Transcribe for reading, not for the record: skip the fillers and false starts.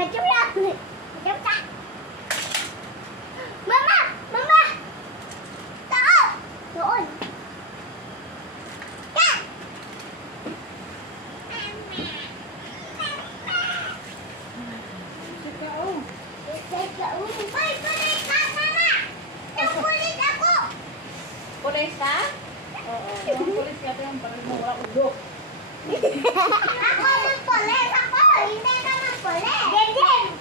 Macam ya? Macam tak? Mama! Mama! Taon! Doon! Kan! Hoy, pulis ka, Mama! Yung pulis ako! Pulis ka? Oo. Yung pulis ka ito yung parang mura ulo. Ako ng pulis! Ako! Hindi ka ng pulis! Deden!